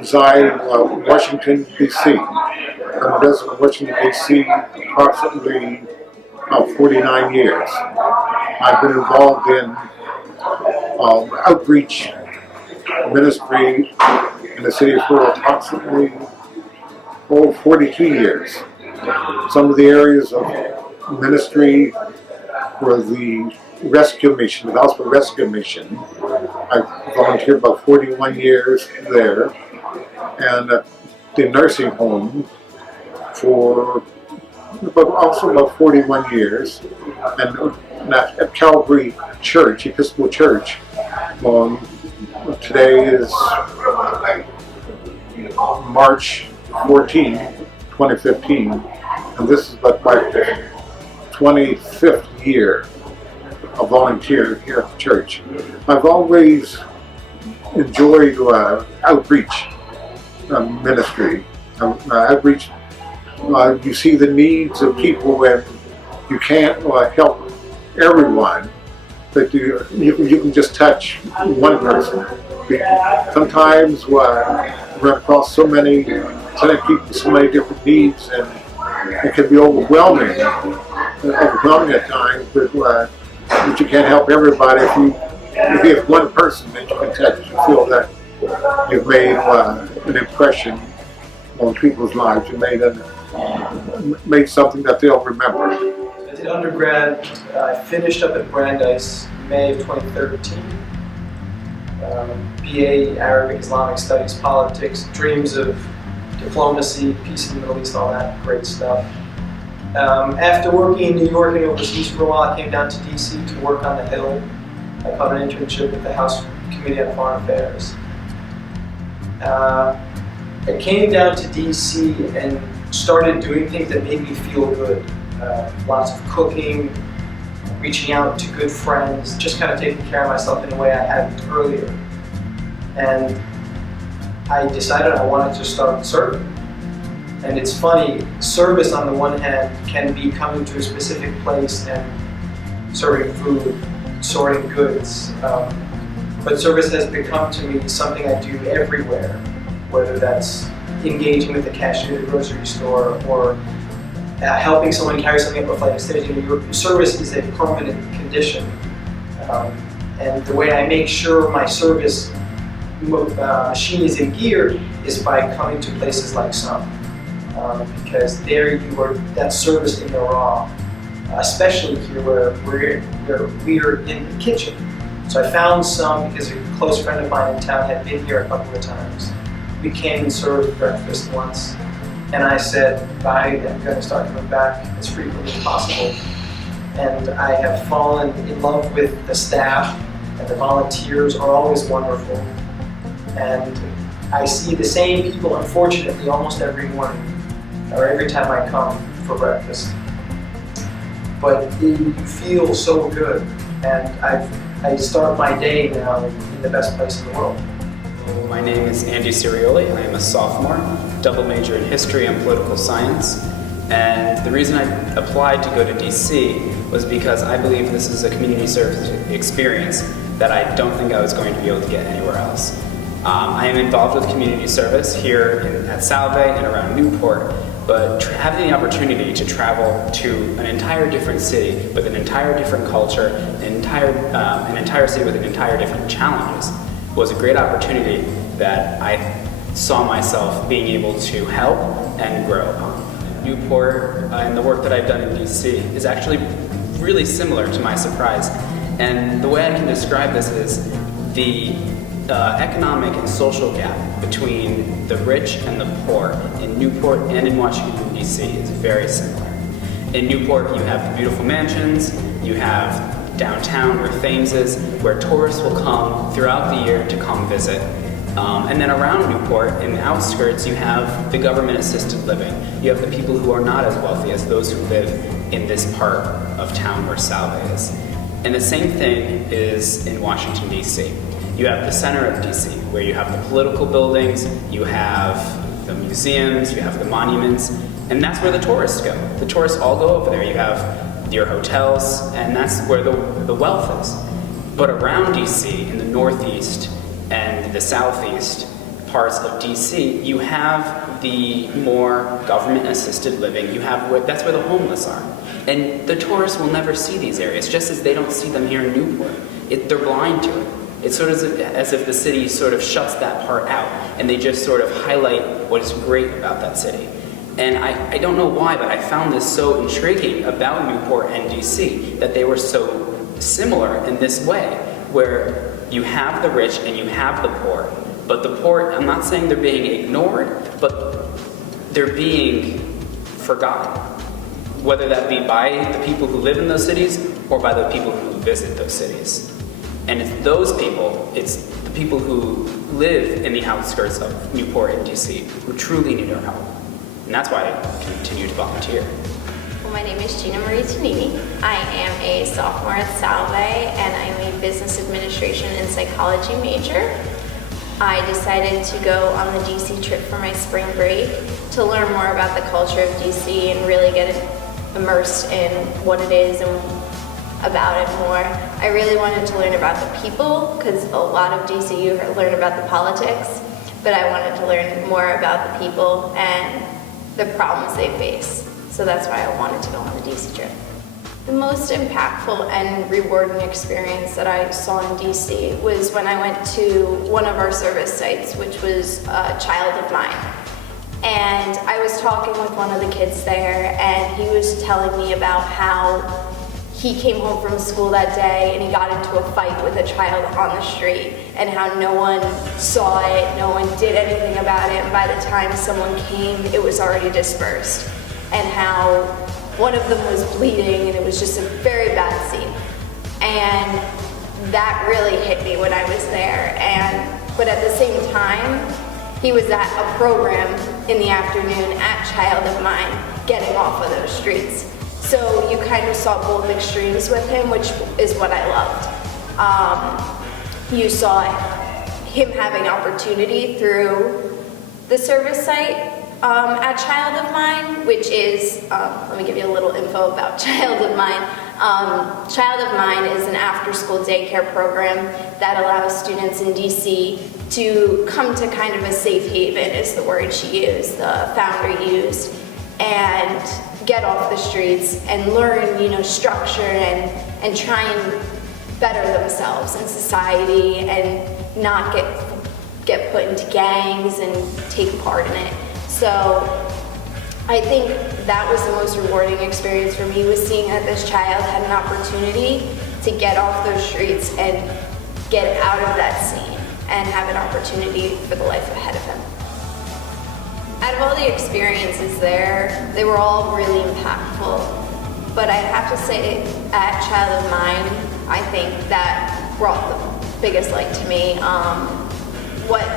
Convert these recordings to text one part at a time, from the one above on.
reside in Washington, D.C. I'm a resident of Washington, D.C. approximately 49 years. I've been involved in outreach ministry in the city for approximately 42 years. Some of the areas of ministry were the rescue mission, the gospel rescue mission. I volunteered about 41 years there, and at the nursing home for about 41 years, and at Calvary Church, Episcopal Church. Today is March 14, 2015, and this is about my 25th year of volunteer here at the church. I've always enjoyed outreach ministry. Outreach, you see the needs of people, and you can't help everyone, but you can just touch one person. Sometimes we run across so many people, so many different needs, and it can be overwhelming at times, but you can't help everybody. If you have one person that you can touch, you feel that you've made an impression on people's lives. You made something that they'll remember. I did undergrad. I finished up at Brandeis May of 2013. BA Arabic Islamic Studies, Politics, dreams of diplomacy, peace in the Middle East, all that great stuff. After working in New York and overseas for a while, I came down to DC to work on the Hill. I caught an internship with the House Committee on Foreign Affairs. I came down to DC and started doing things that made me feel good. Lots of cooking, reaching out to good friends, just kind of taking care of myself in a way I hadn't earlier. And I decided I wanted to start serving. And it's funny, service on the one hand can be coming to a specific place and serving food, sorting goods. But service has become to me something I do everywhere, whether that's engaging with the cashier at the grocery store or helping someone carry something up a flight of stairs. Your service is a permanent condition. And the way I make sure my service machine is in gear is by coming to places like some. Because there you are, that service in the raw, especially here where we're in the kitchen. So I found some because a close friend of mine in town had been here a couple of times. We came and served breakfast once, and I said, I am going to start coming back as frequently as possible. And I have fallen in love with the staff, and the volunteers are always wonderful. And I see the same people, unfortunately, almost every morning, or every time I come for breakfast. But you feel so good, and I start my day now in the best place in the world. My name is Andy Sirioli. I am a sophomore, double major in history and political science. And the reason I applied to go to DC was because I believe this is a community service experience that I don't think I was going to be able to get anywhere else. I am involved with community service here at Salve and around Newport, but having the opportunity to travel to an entire different city with an entire different culture, an entire city with an entire different challenges, was a great opportunity that I saw myself being able to help and grow upon. Newport and the work that I've done in DC is actually really similar to my surprise. And the way I can describe this is the economic and social gap between the rich and the poor in Newport and in Washington, D.C. is very similar. In Newport, you have the beautiful mansions, you have downtown where Thames is, where tourists will come throughout the year to come visit. And then around Newport, in the outskirts, you have the government-assisted living. You have the people who are not as wealthy as those who live in this part of town where Salve is. And the same thing is in Washington, D.C. You have the center of DC, where you have the political buildings, you have the museums, you have the monuments, and that's where the tourists go. The tourists all go over there. You have your hotels, and that's where the wealth is. But around DC, in the northeast and the southeast, parts of DC, you have the more government-assisted living. You have that's where the homeless are. And the tourists will never see these areas, just as they don't see them here in Newport. They're blind to it. It's sort of as if the city sort of shuts that part out, and they just sort of highlight what is great about that city. And I don't know why, but I found this so intriguing about Newport and DC, that they were so similar in this way, where you have the rich and you have the poor. But the poor, I'm not saying they're being ignored, but they're being forgotten. Whether that be by the people who live in those cities or by the people who visit those cities. And it's those people, it's the people who live in the outskirts of Newport and DC who truly need our help. And that's why I continue to volunteer. Well, my name is Gina Marie Tonini. I am a sophomore at Salve, and I'm a business administration and psychology major. I decided to go on the DC trip for my spring break to learn more about the culture of DC and really get immersed in what it is and about it more. I really wanted to learn about the people, because a lot of DC you learn about the politics, but I wanted to learn more about the people and the problems they face. So that's why I wanted to go on the DC trip. The most impactful and rewarding experience that I saw in DC was when I went to one of our service sites, which was a child of mine. And I was talking with one of the kids there, and he was telling me about how he came home from school that day and he got into a fight with a child on the street, and how no one saw it, no one did anything about it, and by the time someone came, it was already dispersed. And how one of them was bleeding, and it was just a very bad scene. And that really hit me when I was there. But at the same time, he was at a program in the afternoon at Child of Mine, getting off of those streets. So you kind of saw both extremes with him, which is what I loved. You saw him having opportunity through the service site at Child of Mine, which is, let me give you a little info about Child of Mine. Child of Mine is an after-school daycare program that allows students in DC to come to kind of a safe haven, is the word she used, the founder used, and get off the streets and learn, structure and try and better themselves in society and not get put into gangs and take part in it. So I think that was the most rewarding experience for me, was seeing that this child had an opportunity to get off those streets and get out of that scene and have an opportunity for the life ahead of him. Out of all the experiences there, they were all really impactful. But I have to say, at Child of Mine, I think that brought the biggest light to me. What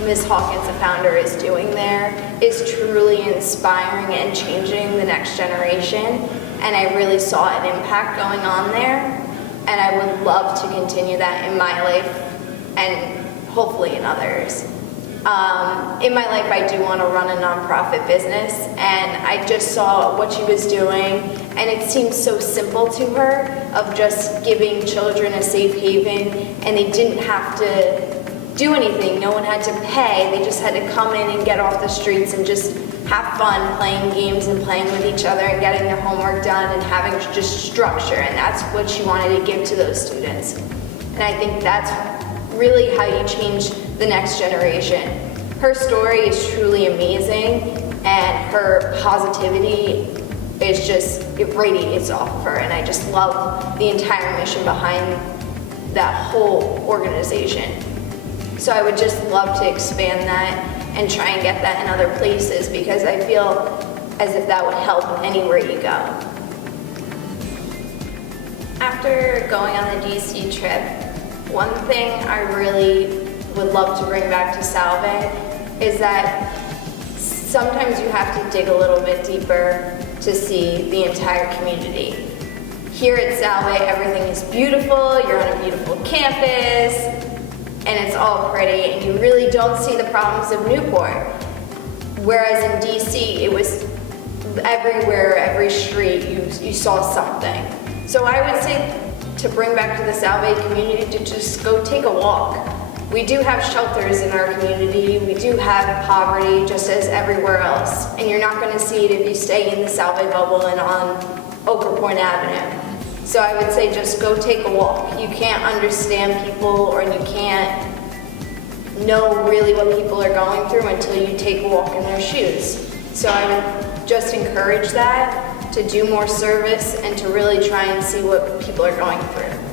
Ms. Hawkins, the founder, is doing there is truly inspiring and changing the next generation. And I really saw an impact going on there. And I would love to continue that in my life and hopefully in others. In my life, I do want to run a nonprofit business, and I just saw what she was doing, and it seemed so simple to her, of just giving children a safe haven, and they didn't have to do anything. No one had to pay. They just had to come in and get off the streets and just have fun playing games and playing with each other and getting their homework done and having just structure, and that's what she wanted to give to those students. And I think that's really how you change the next generation. Her story is truly amazing, and her positivity is just, it radiates off of her, and I just love the entire mission behind that whole organization. So I would just love to expand that and try and get that in other places, because I feel as if that would help anywhere you go. After going on the DC trip, one thing I really would love to bring back to Salve is that sometimes you have to dig a little bit deeper to see the entire community. Here at Salve, everything is beautiful, you're on a beautiful campus, and it's all pretty, and you really don't see the problems of Newport. Whereas in DC, it was everywhere, every street, you saw something. So I would say to bring back to the Salve community to just go take a walk we do have shelters in our community. We do have poverty just as everywhere else. And you're not going to see it if you stay in the Salve bubble and on Ochre Point Avenue. So I would say just go take a walk. You can't understand people or you can't know really what people are going through until you take a walk in their shoes. So I would just encourage that, to do more service and to really try and see what people are going through.